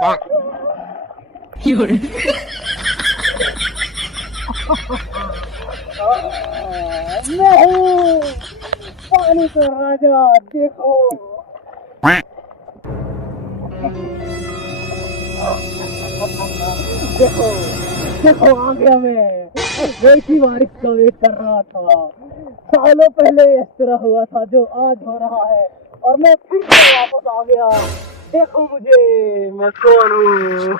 मैं हूँ पानी का राजा, देखो। देखो देखो आ गया मैं इसी बारिश का वेट कर रहा था। सालों पहले इस तरह हुआ था जो आज हो रहा है, और मैं फिर से वापस आ गया। देखो मुझे, मैं कौन हूँ।